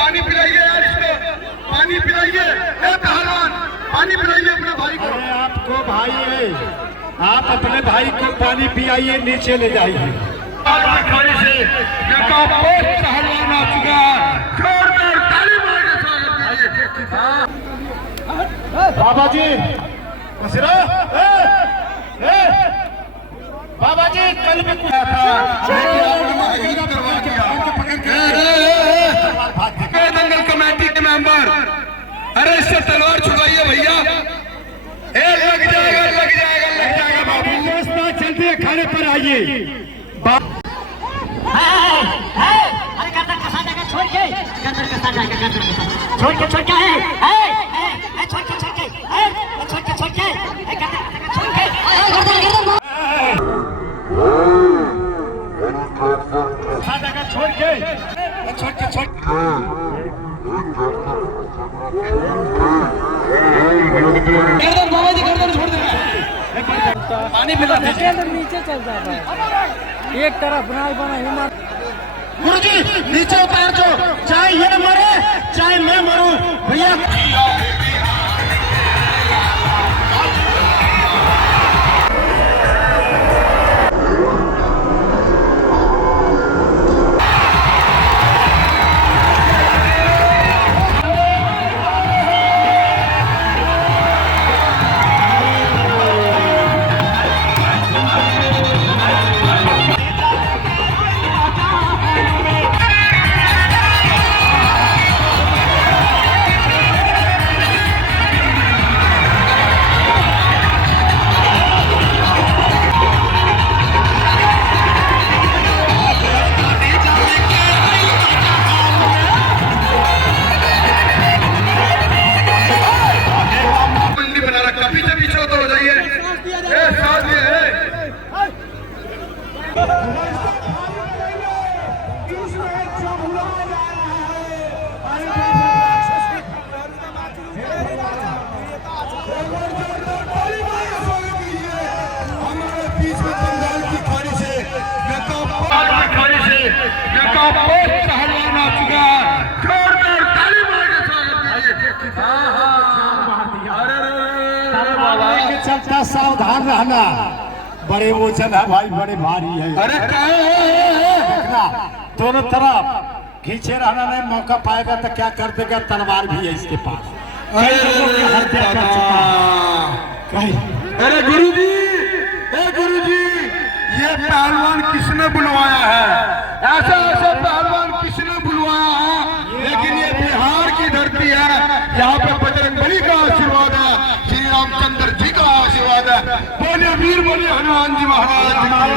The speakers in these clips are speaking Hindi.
पानी पिलाइए यार, इसको पानी पिलाइए। पहलवान पानी पिलाइए अपने भाई को। आपको भाई है, आप अपने भाई को पानी पिलाइए, नीचे ले जाइए। पहलवान आ चुका है, जोरदार ताली मार के स्वागत कीजिए। बाबा जी बाबा जी कल भी दंगल कमेटी के मेंबर, अरे इससे तलवार छुड़वाइए भैया। लग जाएगा लग जाएगा लग जाएगा बाबू। व्यवस्था चलती है, खाने पर आइए। अरे गर्दन कसा जाएगा, छोड़ के गर्दन कसा जाएगा, गर्दन कसा छोड़ के छोड़ के छोड़ के छोड़ के छोड़ के छोड़ के गर्दन छोड़ के जगह छोड़ के छोड़ के छोड़ गर्दन बाबा जी गर्दन छोड़ देना। पानी पिला दीजिए। नीचे चल जाता है, एक तरफ बना हिम्मत। गुरुजी नीचे उतार दो, चाहे ये मरे चाहे मैं मरूं भैया। पहलवान आ चुका है, जोरदार ताली मार के स्वागत कीजिए। के चलता सावधान रहना, बड़े वजन है भाई, बड़े भारी है। अरे देखना दोनों तरफ खींचे रहना, नहीं मौका पाएगा तो क्या कर देगा, तलवार भी है इसके पास। अरे गुरुजी, ये पहलवान किसने बुलवाया है? ऐसा ऐसा पहलवान किसने बुलवाया है? लेकिन ये बिहार की धरती है, यहाँ पे बजरंगबली का आशीर्वाद है, श्री रामचंद्र जी का आशीर्वाद है। बोले वीर बोले हनुमान जी महाराज।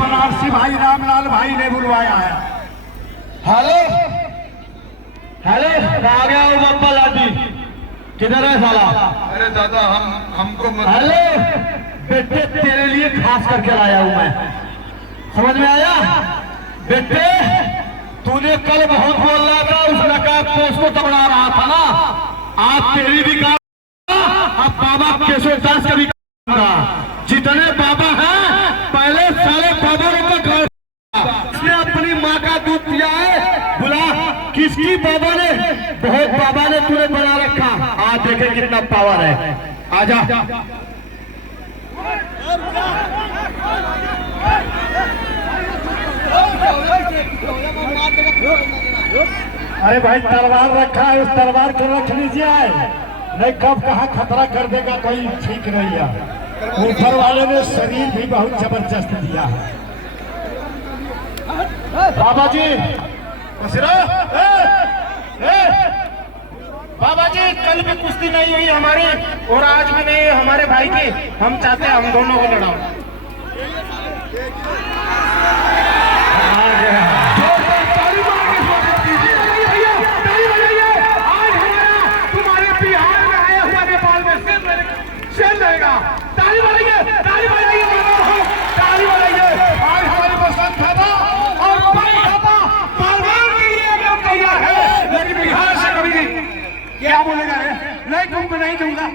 बनारसी भाई रामलाल भाई ने बुलवाया है। हेलो हेलो, आ गया हूँ बप्पा लाठी, किधर है साला? अरे दादा हमको हेलो बेटे, तेरे लिए खास करके लाया हूँ मैं, समझ में आया? बेटे तूने कल बहुत बोल रहा था, उस नकाब पोस्ट को दबड़ा रहा था ना, आज तेरी भी काम, अब बाबा केशवदास का भी काम। जितने बाबा हैं पहले सारे बाबा को घर इसने अपनी माँ का दूध पिया है। बुला किसकी बाबा ने? बहुत बाबा ने तूने बना रखा, आज देखे कितना पावर है। आजा अरे भाई तलवार रखा है, उस तलवार को रख लीजिए, नहीं कब कहाँ खतरा कर देगा कोई ठीक नहीं है। ऊपर वाले ने शरीर भी बहुत जबरदस्त दिया है। बाबा जी बाबा जी कल भी कुश्ती नहीं हुई हमारी, और आज भी नहीं हमारे भाई की। हम चाहते हैं हम दोनों को लड़ाओ। ताली बजाइए, ताली बजाइए, ताली बजाइए। आज हमारे बसंत था और पहलवान के लिए एकदम तैयार है, लेकिन बिहार से कभी क्या बोलेगा? नहीं तुमको नहीं दूंगा।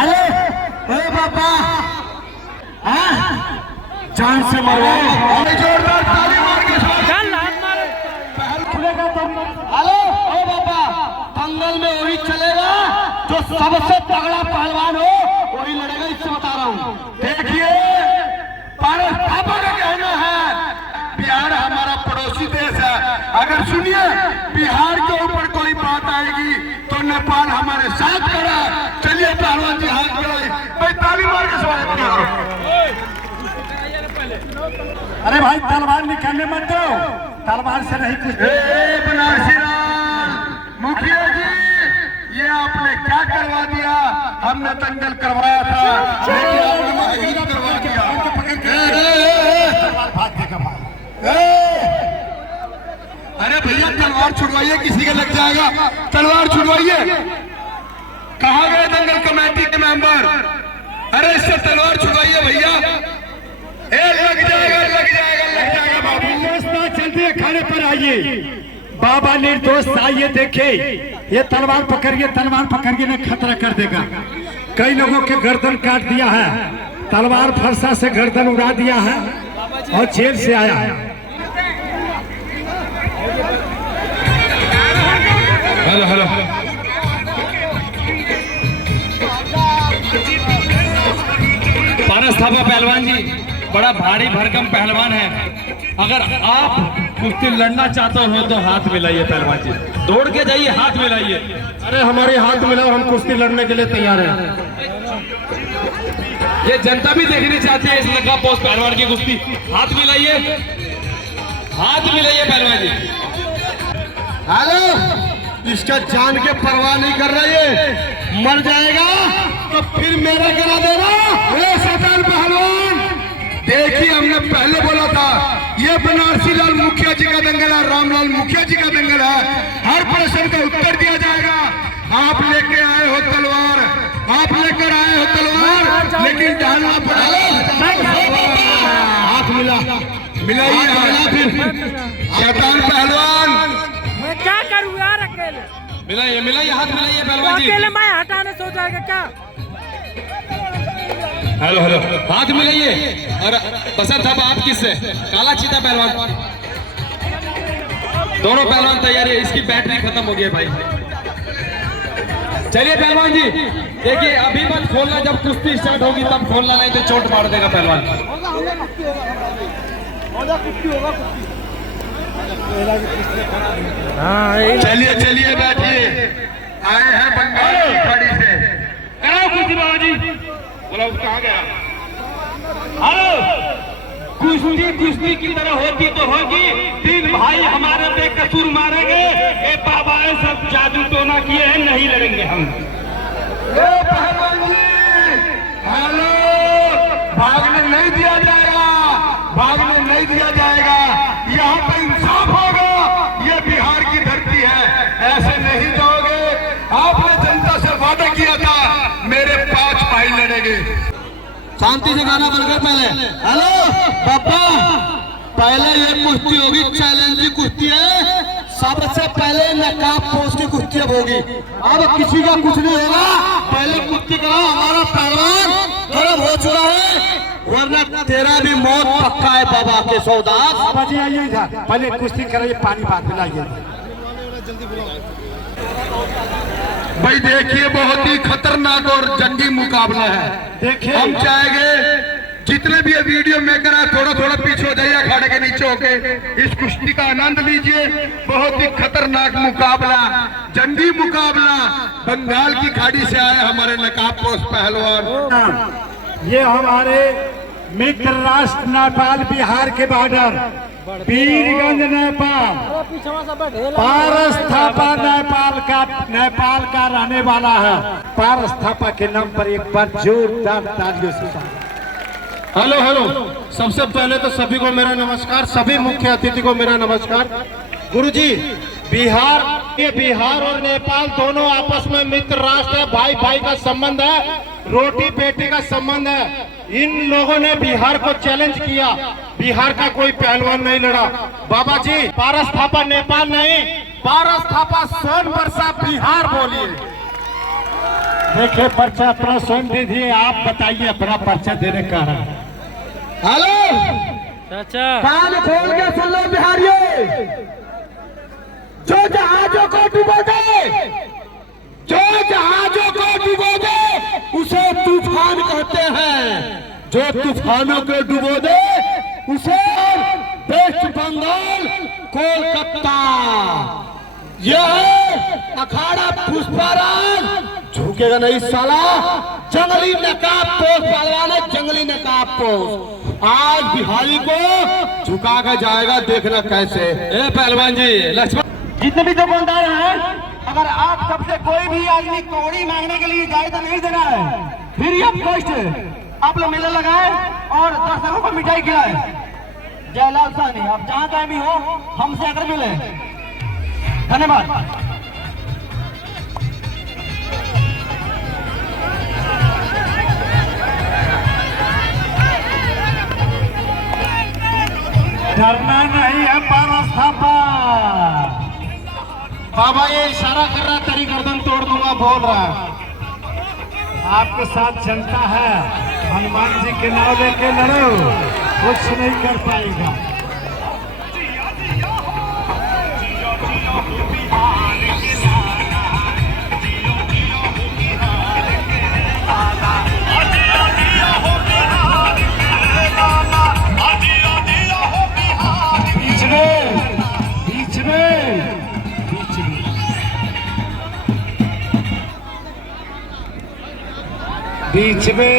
अरे बाबा जान से मारो, जोरदार ताली मार के चलेगा तो हेलो ओ बाबा, दंगल में वही चलेगा जो सबसे तगड़ा पहलवान हो, वही लड़ेगा, इससे बता रहा हूँ। देखिए, पारस थापा का कहना है बिहार हमारा पड़ोसी देश है, अगर सुनिए बिहार के ऊपर कोई बात आएगी तो नेपाल हमारे साथ खड़ा है। चलिए पहलवान जी हाथ मिलाइए, भाई ताली मार के स्वागत करो। अरे भाई तलवार निकालने मत दो, तलवार से नहीं कुछ। बनारसी लाल मुखिया जी, ये आपने क्या करवा दिया? हमने दंगल करवाया था, लेकिन आपने महसूस करवा दिया। अरे भैया तलवार छुड़वाइए, किसी का लग जाएगा, तलवार छुड़वाइए। कहाँ गए दंगल कमेटी के मेंबर? अरे इससे तलवार छुड़वाइए भैया। लग जाएगा बाबू। चलते अखाड़े पर आइए, बाबा निर्दोष आइए, देखे ये तलवार पकड़िए न खतरा कर देगा। कई लोगों के गर्दन काट दिया है, तलवार फरसा से गर्दन उड़ा दिया है और जेल से आया है। हेलो हेलो, पारस थापा पहलवान जी बड़ा भारी भरकम पहलवान है। अगर आप कुश्ती लड़ना चाहते हो तो हाथ मिलाइए पहलवान जी, दौड़ के जाइए, हाथ मिलाइए। अरे हमारे हाथ मिलाओ, हम कुश्ती लड़ने के लिए तैयार हैं। ये जनता भी देखनी चाहती है इस लगा पोस्ट पहलवान की कुश्ती। हाथ मिलाइए, हाथ मिलाइए पहलवान जी। हेलो, इसका जान के परवाह नहीं कर रहा, ये मर जाएगा तो फिर मेरा करा देगा। सैतान पहलवान, देखिए हमने पहले बोला था ये बनारसी लाल मुखिया जी का दंगल है, रामलाल मुखिया जी का दंगल है। हर प्रश्न का उत्तर दिया जाएगा। आप लेके आए हो तलवार, आप लेकर आए हो तलवार, लेकिन डालना पड़ेगा। हाथ मिलाइए, शैतान पहलवान। मैं क्या करूँ यार अकेले? मिलाइए मिलाइए, हाथ मिलाइए पहलवान जी। अकेले मैं हटाने सो जाएगा क्या? हेलो हेलो, हाथ मिलाइए। और बसंत थापा आप किससे? काला चीता पहलवान, दोनों पहलवान तैयार है। इसकी बैटरी खत्म हो गई है भाई। चलिए पहलवान जी, देखिए अभी मत खोलना, जब कुश्ती स्टार्ट होगी तब खोलना, नहीं तो चोट मार देगा पहलवान। चलिए चलिए बैठिए, आए हैं बंगाल की खाड़ी से। कराओ कुश्ती बाबा जी। बोला कहाँ गया? हेलो, कुश्ती कुश्ती की तरह होती तो होगी, तीन भाई हमारे बेकसूर मारेंगे। ए बाबा सब जादू टोना किए हैं, नहीं लड़ेंगे हम। पहलवान जी, हेलो, भागने नहीं दिया जाएगा, भागने नहीं दिया जाएगा। यहाँ पे इंसाफ होगा, ये बिहार की धरती है, ऐसे नहीं जाओगे। आपने जनता से वादा किया था मेरे 5 भाई लड़ेंगे। शांति से गाना बंद कर पहले। हेलो बाबा, पहले ये कुश्ती होगी, चैलेंज की कुश्ती है। सबसे पहले नकाब पोस्ट की कुश्ती अब होगी। अब किसी का कुछ नहीं होगा, पहले कुश्ती कराओ। हमारा पहलवान गर्म हो चुका है, वरना तेरा भी मौत पक्का है बाबा के सौदास। बाबा जी आइए इधर, पहले कुश्ती कराइए, पानी बात मिलाइए। भाई देखिए, बहुत ही खतरनाक और जंगी मुकाबला है। देखिए, हम चाहेंगे जितने भी ये वीडियो मेकर है, थोड़ा थोड़ा पीछे हो जाइए, अखाड़े के नीचे होके इस कुश्ती का आनंद लीजिए। बहुत ही खतरनाक मुकाबला, जंगी मुकाबला। बंगाल की खाड़ी से आए हमारे नकाबपोश पहलवान। ये हमारे मित्र राष्ट्र नेपाल बिहार के बॉर्डर, वीरगंज नेपाल, पारस थापा नेपाल का रहने वाला है। पारस थापा के नाम पर एक बार जोरदार तालियों से। हेलो हेलो, सबसे पहले तो सभी को मेरा नमस्कार, सभी मुख्य अतिथि को मेरा नमस्कार। गुरुजी, बिहार और नेपाल दोनों आपस में मित्र राष्ट्र है, भाई भाई का संबंध है, रोटी बेटी का संबंध है। इन लोगों ने बिहार को चैलेंज किया, बिहार का कोई पहलवान नहीं लड़ा। बाबा जी, पारस थापा नेपाल नहीं, पारस थापा सोनबरसा बिहार बोलिए। देखिए पर्चा अपना स्वयं दे दिए, आप बताइए अपना पर्चा देने का है। हेलो, चाचा कान खोल के सुन लो बिहारियों, जहाजों को डुबो दे, जो जहाजों को डुबो दे उसे तूफान कहते हैं, जो तूफानों को डुबो दे उसे वेस्ट बंगाल कोलकाता। यह अखाड़ा पुष्पाराज झुकेगा नहीं साला, जंगली नकाब पोष पहलवान है, जंगली नकाब पोष। आज बिहारी को झुका कर जाएगा, देखना कैसे। ए पहलवान जी, लक्ष्मण जितने भी दुकानदार हैं, अगर आप सबसे कोई भी आदमी कौड़ी मांगने के लिए जाए तो नहीं देना है, फिर ये कष्ट आप लोग मेला लगाए और दर्शकों को मिठाई खिलाए। जयलाल साहनी, आप जहाँ कहीं भी हो हमसे अगर मिले। धन्यवाद। डरना नहीं है व्यवस्था पर। बाबा ये इशारा कर रहा, तेरी गर्दन तोड़ दूंगा बोल रहा है। आपके साथ जनता है, हनुमान जी के नाम लेके लड़ो, कुछ नहीं कर पाएगा। बीच में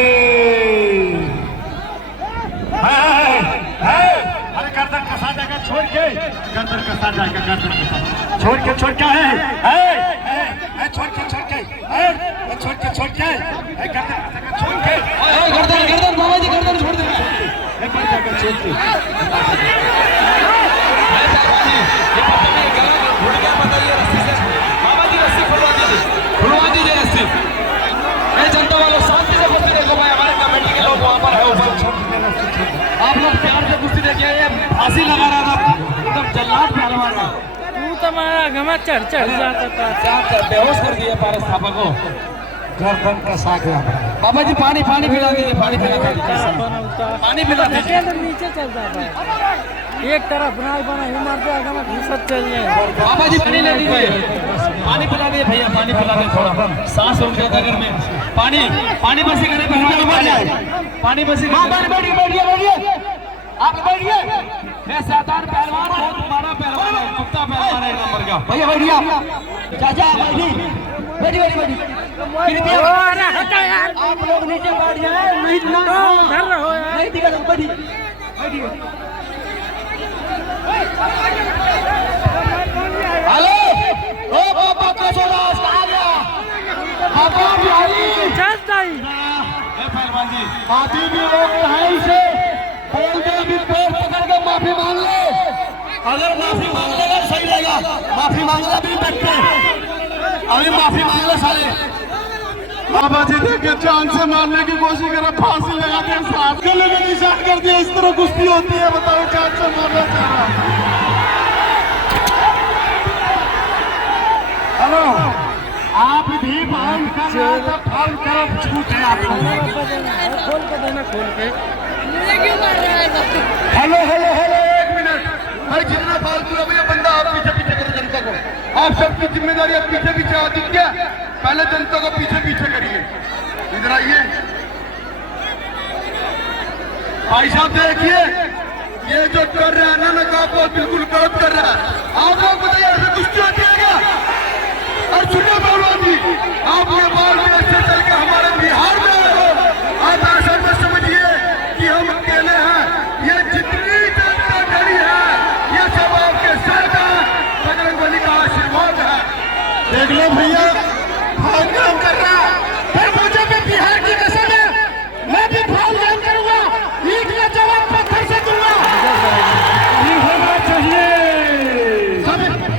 अरे गर्दन कसा जाएगा, छोड़ के गर्दन कसा जाएगा, गर्दन कसा छोड़ के छोड़ के छोड़ के छोड़ के छोड़ के छोड़ के गर्दन छोड़ के गर्दन गर्दन बाबा जी गर्दन छोड़ दे। छोड़ के बताइए रस्सी से बाबा जी, रस्सी खुलवा दीजिए रस्सी। जनता वालों शांति से कुश्ती देखो भाई, हमारे कमेटी के लोग वहाँ पर है ऊपर। आप लोग प्यार से कुश्ती देखिए, ये फांसी लगा रहा था, एकदम जल्लाद पहलवान है। तू तो मारा गमा चढ़ जाता था, क्या बेहोश कर दिया पारस थापा को। गर्दन कसा गया। बाबा जी पानी पानी पिला दीजिए, पानी पिला दीजिए, पानी पिला दीजिए। नीचे चल जाता है, एक तरफ बना ही मर जाएगा, मैं घुसत चल जाए। बाबा जी पानी ले लीजिए, पानी पिला दीजिए भैया, पानी पिला दीजिए, थोड़ा सांस रुक जाता घर में। पानी पानी बसी करे, पानी बसी बैठिए आप बैठिए। मैं शैतान पहलवान, बहुत बड़ा पहलवान है, कुत्ता पहलवान है एक नंबर का। भैया बैठिए, चाचा बैठिए। आप लोग नीचे बैठ जाए, नहीं दिक्कत, बैठिए। हेलो, ओ बाबा कसोदास कहाँ गया? बाबा बिहारी चलता ही पहलवान जी, अभी भी लोग कहीं से बोल दे, अभी पैर पकड़ के माफी मांग ले। अगर माफी मांग लेगा सही रहेगा, माफी मांग ले अभी बैठ के, अभी माफी मांग ले साले। बाबा जी देखिए, जान से मारने की कोशिश कर रहा, फांसी लगा के साथ गले में निशान कर दिया। इस तरह कुश्ती होती है, बताओ, जान से मारना चाह रहा। हेलो, आप भी फाउल कर रहे हैं, फाउल करो, छूट है आप लोग। खोल के देना, खोल के। हेलो हेलो हेलो, एक मिनट भाई, जितना फालतू है भैया बंदा, आप पीछे पीछे करो जनता को। आप सबकी जिम्मेदारी, आप पीछे पीछे आदित्य, पहले जनता को पीछे पीछे करिए। इधर आइए भाई साहब, देखिए ये जो कर रहा है ना नकाब, वो बिल्कुल गलत कर रहा है। आप लोग बताइए, ऐसे कुश्ती होती है क्या? और सुनिए पहलवान जी, आप नेपाल में ऐसे चल के हमारे बिहार में आए हो, आप ऐसा मत समझिए कि हम अकेले हैं। ये जितनी जनता खड़ी है, ये सब आपके सर का बजरंगबली का आशीर्वाद है। देख लो भैया, फाउल काम कर रहा है, फिर मुझे भी बिहार की कसम है, मैं भी फाउल काम करूंगा, ईंट का जवाब पत्थर से दूंगा। ये होना चाहिए।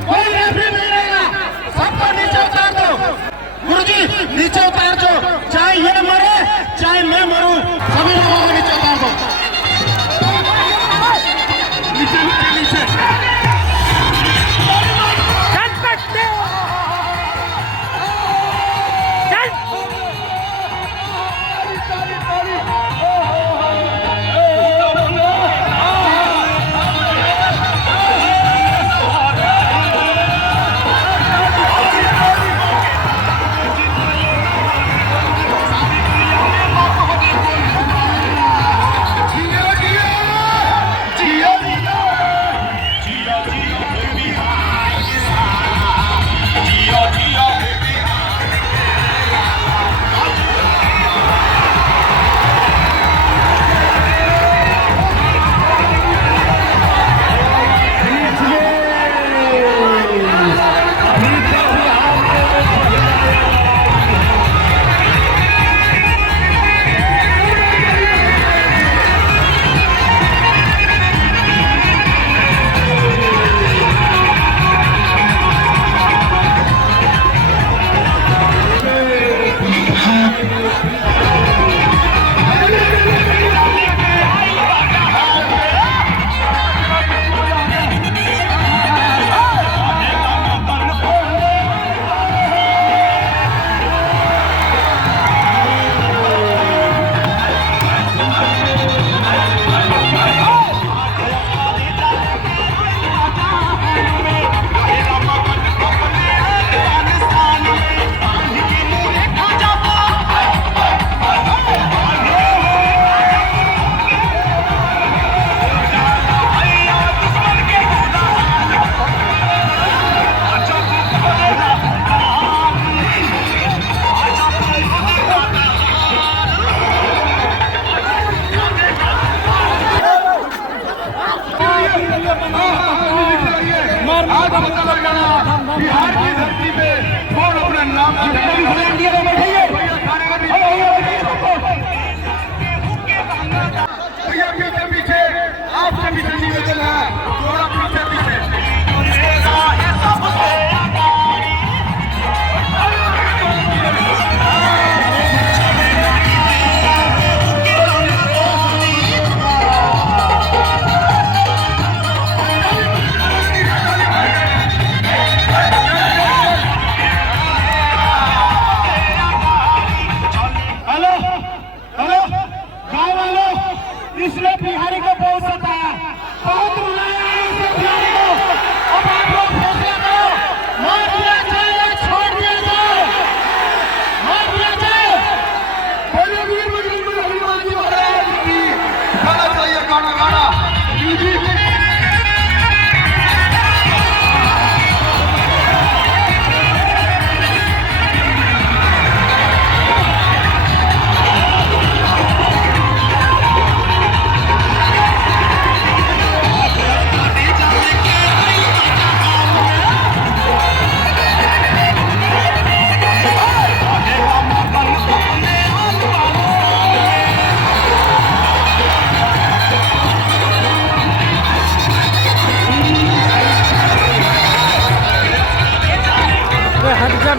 कोई रेफरी नहीं रहेगा, सबको नीचे उतार दो। गुरुजी नीचे उतार दो, चाहे ये मरे चाहे मैं मरूं, सभी लोगों को नीचे उतार दो। नीचे नीचे नीचे। चल पट्टे, चल।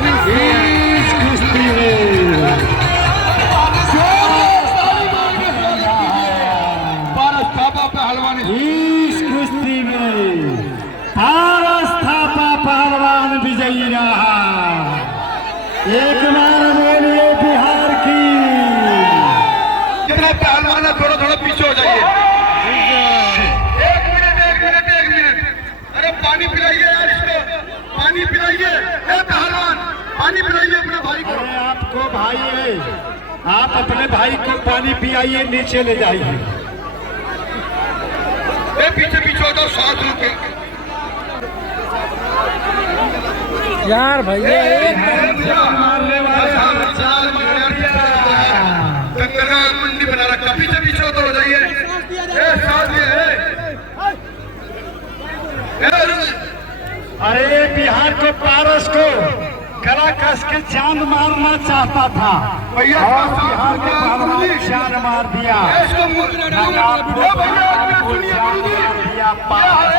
भी इस कुश्ती में पारस थापा पहलवान इस कुश्ती में पारस थापा पहलवान विजयी रहा। एक बार बोलिए बिहार की। कितने पहलवान है, थोड़ा थोड़ा पीछे हो जाइए। एक मिनट। अरे पानी पिलाइए यार इसको, पानी पिलाइए। ए पहलवान, पानी पिलाइए अपने भाई को। अरे आपको भाई है, आप अपने भाई को पानी पिलाइए, नीचे ले जाइए। ए पीछे हो जाओ, साथ रुके। यार भैया एक गंगा मंडी बना रखा, पीछे हो तो हो जाइए। ए साथ अरे बिहार को पारस को गला कस के जान मारना चाहता था भैया, और बिहार के पहलवान जान मार दिया। इसको जान मार दिया पारस।